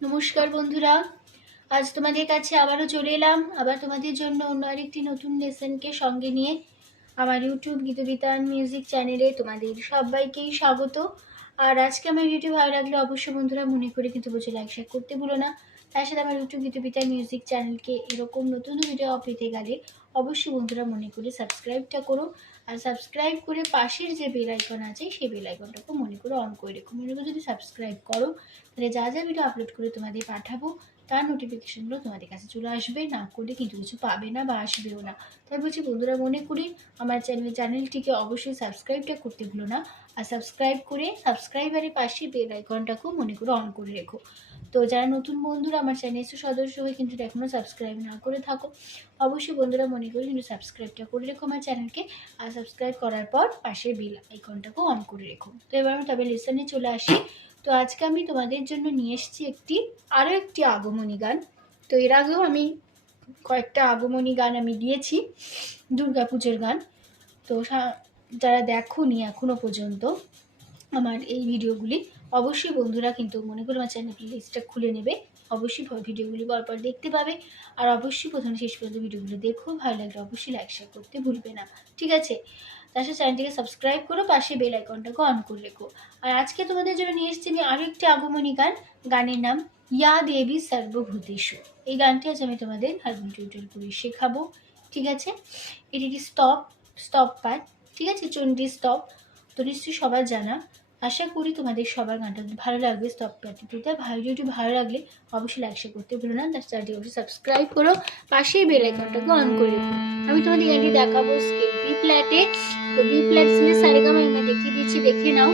নমস্কার বন্ধুরা। আজ তোমাদের কাছে আবারও চলে এলাম। আবার তোমাদের জন্য অন্য আরেকটি নতুন লেসনকে সঙ্গে নিয়ে আমার ইউটিউব গীতবিতান মিউজিক চ্যানেলে তোমাদের সবাইকেই স্বাগত। আর আজকে আমার ভিডিও ভালো লাগলে অবশ্যই বন্ধুরা মনে করে কিন্তু বসে লাইক শেয়ার করতে ভুলো না। তার সাথে আমার ইউটিউব গীতবিতান মিউজিক চ্যানেলকে এরকম নতুন ভিডিও পেতে গেলে অবশ্যই বন্ধুরা মনে করে সাবস্ক্রাইবটা করো। আর সাবস্ক্রাইব করে পাশের যে বেল আইকন আছে, সেই বেল আইকনটাকে মনে করে অন করে রেখো। মনে করে যদি সাবস্ক্রাইব করো, তাহলে যা যা ভিডিও আপলোড করে তোমাদের পাঠাবো, তার নোটিফিকেশনগুলো তোমাদের কাছে চলে আসবে। না করলে কিন্তু কিছু পাবে না বা আসবেও না। তাই বলছি বন্ধুরা, মনে করি আমার চ্যানেল চ্যানেলটিকে অবশ্যই সাবস্ক্রাইবটা করতে ভুলো না। আর সাবস্ক্রাইব করে সাবস্ক্রাইবারের পাশে বেল আইকনটাকেও মনে করে অন করে রেখো। তো যারা নতুন বন্ধুরা আমার চ্যানেলের সদস্য হয়ে কিন্তু এখনও সাবস্ক্রাইব না করে থাকো, অবশ্যই বন্ধুরা মনে করি কিন্তু সাবস্ক্রাইবটা করে রেখো আমার চ্যানেলকে আর সাবস্ক্রাইব করার পর পাশে বেল আইকনটাকেও অন করে রেখো। তো এবার আমি তবে লেসনে চলে আসি। তো আজকে আমি তোমাদের জন্য নিয়ে এসেছি একটি, আরও একটি আগমনী গান। তো এর আগেও আমি কয়েকটা আগমনী গান আমি দিয়েছি, দুর্গাপুজোর গান। তো যারা দেখোনি এখনও পর্যন্ত আমার এই ভিডিওগুলি অবশ্যই বন্ধুরা কিন্তু মনে করো আমার চ্যানেল লিস্টটা খুলে নেবে। অবশ্যই ভিডিওগুলি পরপর দেখতে পাবে। আর অবশ্যই প্রথমে শেষ পর্যন্ত ভিডিওগুলো দেখো, ভালো লাগলে অবশ্যই লাইক শেয়ার করতে ভুলবে না। ঠিক আছে? তার সাথে চ্যানেলটিকে সাবস্ক্রাইব করো, পাশে বেল আইকনটাকে অন করে রেখো। আর আজকে তোমাদের জন্য নিয়ে এসেছি আমি আরও একটি আগমনী গান। গানের নাম ইয়া দেবী সর্বভূতেষু। এই গানটি আজ আমি তোমাদের হারমোন টিউটোরিয়াল করে শেখাবো। ঠিক আছে? এটি একটি স্টপ স্টপ পার্ট ঠিক আছে? চণ্ডী স্টপ তো নিশ্চয়ই সবার জানা। আশা করি তোমাদের সবার গানটা ভালো লাগবে স্টপ পার্টিতে ভালো, যদি ভালো লাগলে অবশ্যই লাইক শেয়ার করতে ভুলো না। তার চ্যানেলটি অবশ্যই সাবস্ক্রাইব করো, পাশেই বেল আইকনটাকে অন করে আমি তোমাদের গানটি দেখাবো স্কেল বি ফ্ল্যাটে তো বি ফ্ল্যাট স্কেলে সারেগামা আমি দেখিয়ে দিচ্ছি, দেখে নাও।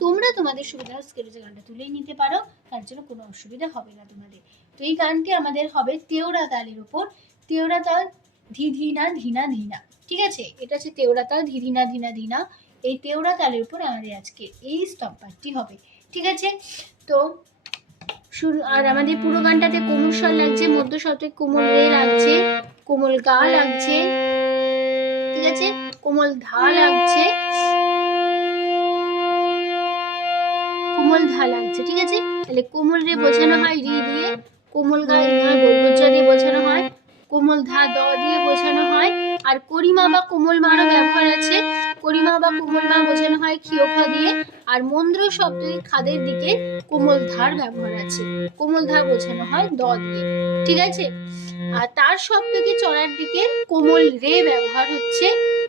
তোমরা তোমাদের সুবিধা স্কেলে যে গানটা তুলেই নিতে পারো, তার জন্য কোনো অসুবিধা হবে না তোমাদের। তো এই গানটি আমাদের হবে তেওড়া তালের উপর। তেওড়া তাল, ধি ধিনা ধিনা ঠিক আছে? এটা হচ্ছে তেওড়া তাল, ধি ধিনা ধিনা ধিনা এই তেওড়া তালের উপর আমাদের আজকে এই স্টপ পার্টটি হবে। ঠিক আছে? তো শুরু আর আমাদের পুরো গানটাতে কোমল স্বর লাগছে, মধ্য স্বরতে কোমল রে লাগছে, কোমল গা লাগছে। ঠিক আছে? কোমল ধা লাগছে। কোমল ধা লাগছে, ঠিক আছে? তাহলে কোমল রে বোঝানো হয় রি দিয়ে, কোমল গা ইহা দিয়ে বোঝানো হয়, কোমল ধা দ দিয়ে বোঝানো হয়, আর করিমা বা কোমল মারও ব্যবহার আছে। করিমা বা কোমল মা বোঝানো হয় ক্ষিয়খা দিয়ে, আর মন্দ্র শব্দে খাদের দিকে কোমল ধার ব্যবহার আছে। কোমল ধার বোঝানো হয় দ দিয়ে, ঠিক আছে? আর তার শব্দকে চড়ার দিকে কোমল রে ব্যবহার হচ্ছে,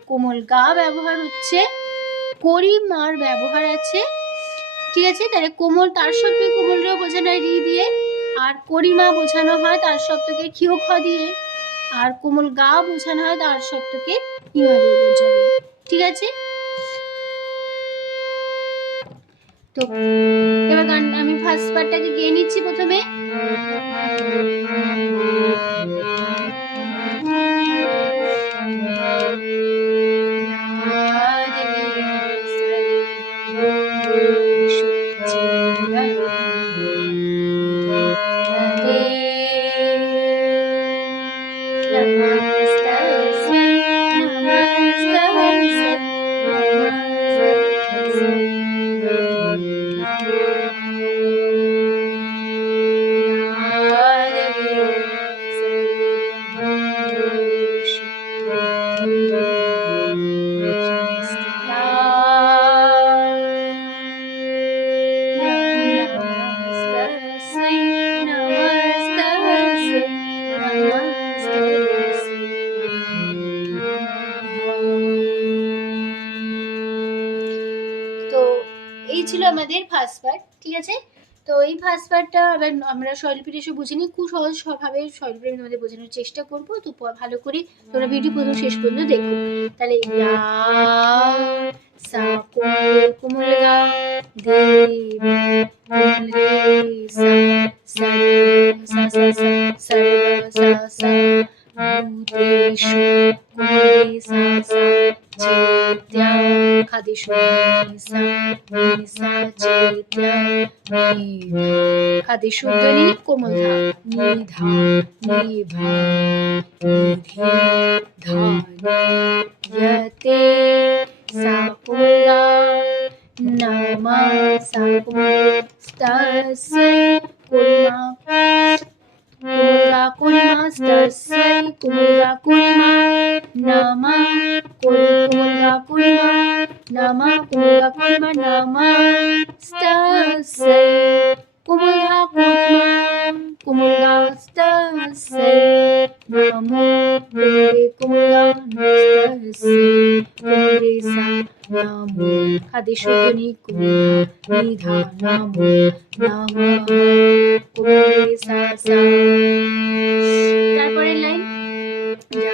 কোমল গা ব্যবহার হচ্ছে, করিমার ব্যবহার আছে ঠিক আছে? তাহলে কোমল, তার সত্যি কোমল রেও বোঝানো হয় রি দিয়ে। আর করিমা বোঝানো হয় তার শব্দকে ক্ষিয় খ দিয়ে। আর কোমল গা বোঝানো হয় তার শব্দকে হিময় বর্গজ দিয়ে ঠিক আছে? তো এবার গান আমি ফার্স্ট পার্টটাকে গিয়ে নিচ্ছি প্রথমে। আছে। তো এই ফার্স্ট পার্টটা এবার আমরা স্বরলিপির এসে বুঝে নিই খুব সহজ ভাবে স্বরলিপি আমি তোমাদের বোঝানোর চেষ্টা করব। তো ভালো করে তোমরা ভিডিও প্রথম শেষ পর্যন্ত দেখো। তাহলে সা কোমল গা, দে রে সা সা সা সা সা সা সা সা কোমল রে সা সা যে খাদি শুদ্ধ নিসা চেতনা নিধা খাদি শুদ্ধ নি কোমল ধা নিধা নিভা নিধি ধা यते सापुगा नमस्तस्यै kurma कुर्गा कुर्मास्तस्यै कुर्गा Kurga Kurma Nama Kurga Kurma Nama Stase Kumulga Kurma Kumulga Stase Namo Hare Kumulga Stase Hare Sa Namo Kadeshwani Kumulga Nidha Namo Nama Kumulga Sa Sa তারপরে লাইন যা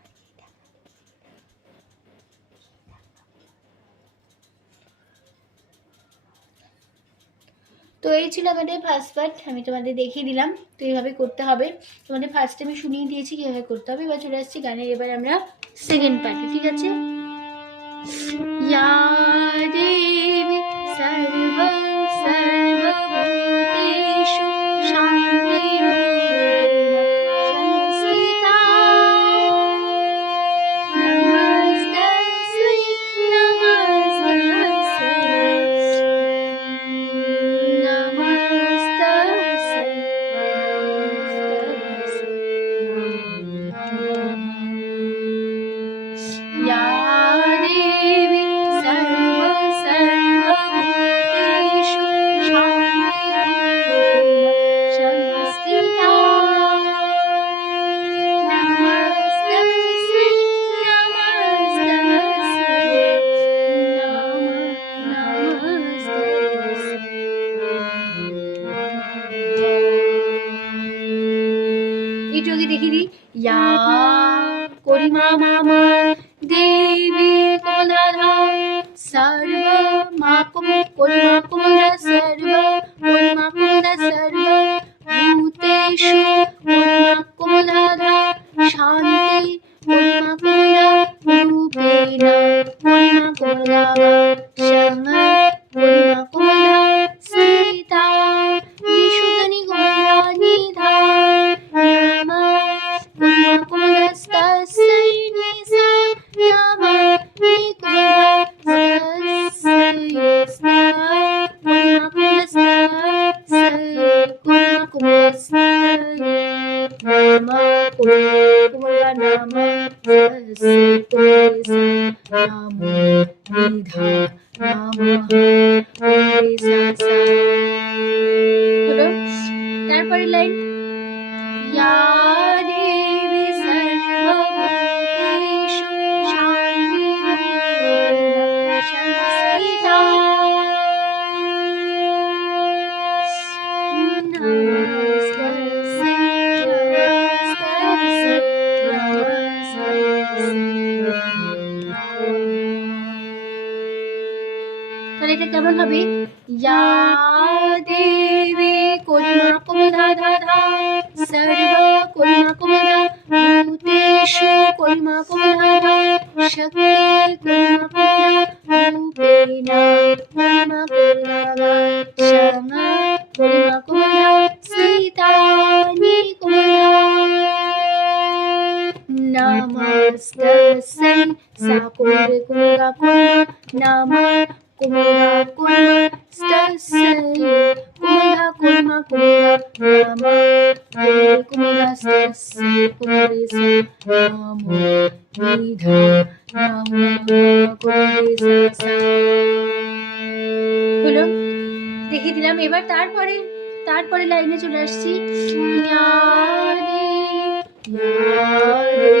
তো এই ছিল আমাদের ফার্স্ট পার্ট আমি তোমাদের দেখিয়ে দিলাম তো এইভাবে করতে হবে। তোমাদের ফার্স্ট আমি শুনিয়ে দিয়েছি কীভাবে করতে হবে, এবার চলে আসছি গানের, এবার আমরা সেকেন্ড পার্টে ঠিক আছে? या মা কুম Namah Kumara Kumara Stasaya Kumara Kumara Kumara Namah Kumara Kumara Stasaya Kumarisa Namo Nidha Namo Kumarisa হলো দেখে দিলাম এবার তারপরে তারপরে লাইনে চলে আসছি ইয়ারে ইয়ারে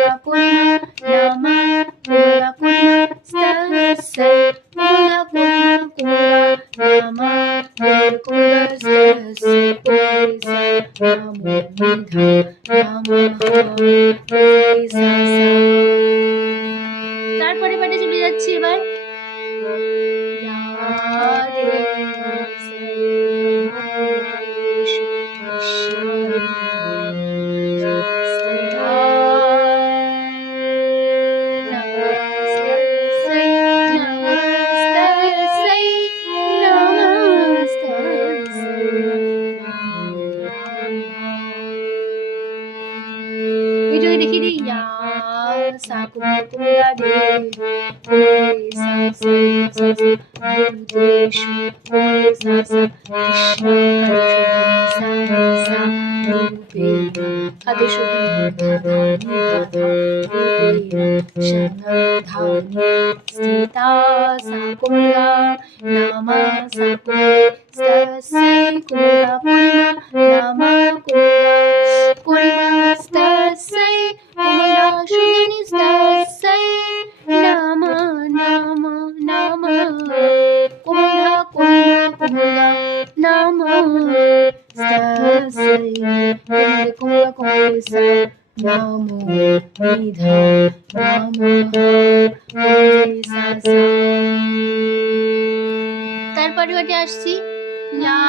Namasa Kula Namasa Kula Sasi Kula তারপরে ওটা আসছি। না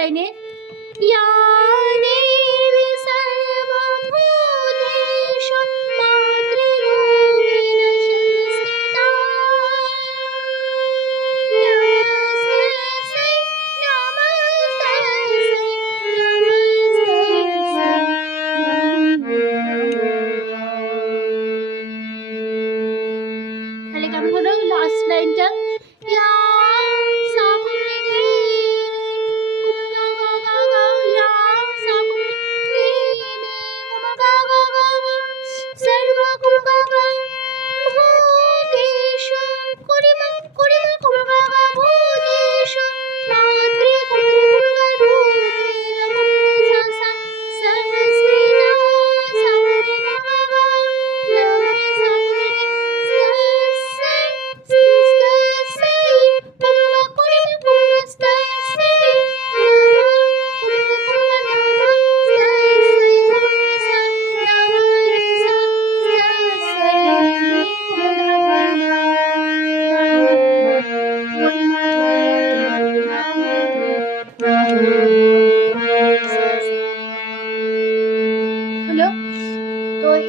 লাইনে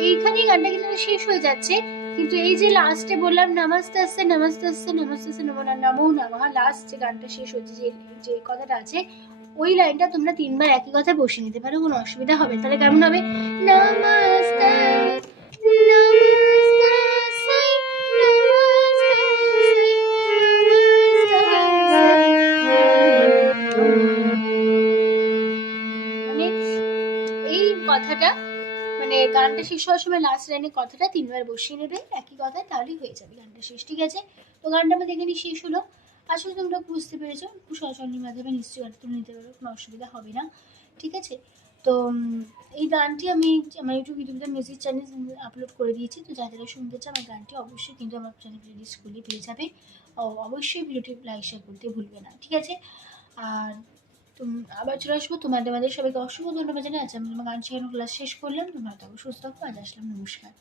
এইখানেই গানটা কিন্তু শেষ হয়ে যাচ্ছে কিন্তু এই যে লাস্টে বললাম নামাস্তে আসছে নামাস্তে আসছে নামাস্তে আসছে নমো নমো নামা লাস্ট যে গানটা শেষ হচ্ছে যে যে কথাটা আছে ওই লাইনটা তোমরা তিনবার একই কথা বসে নিতে পারো কোনো অসুবিধা হবে তাহলে কেমন হবে। মানে এই কথাটা মানে গানটা শেষ হওয়ার সময় লাস্ট লাইনে কথাটা তিনবার বসিয়ে নেবে, একই কথায় তাহলেই হয়ে যাবে, গানটা শেষ, ঠিক আছে? তো গানটা আমাদের এখানে শেষ হলো। আসলে তোমরা বুঝতে পেরেছ সচন্ডির মাধ্যমে নিশ্চয়ই গানটা তুমি নিতে পারো, কোনো অসুবিধা হবে না, ঠিক আছে? তো এই গানটি আমি আমার ইউটিউব ইউটিউবে মিউজিক চ্যানেল আপলোড করে দিয়েছি, তো যারা শুনতে চাও আমার গানটি অবশ্যই কিন্তু আমার চ্যানেল প্লেলিস্ট খুলে পেয়ে যাবে। অবশ্যই ভিডিওটি লাইক শেয়ার করতে ভুলবে না, ঠিক আছে? আর আবার চলে আসব। তোমাদের সবাইকে অসংখ্য ধন্যবাদ জানাই। আজ আমি গান শেখানো ক্লাস শেষ করলাম। তোমরা তো সুস্থ থাকো আজ আসলাম। নমস্কার।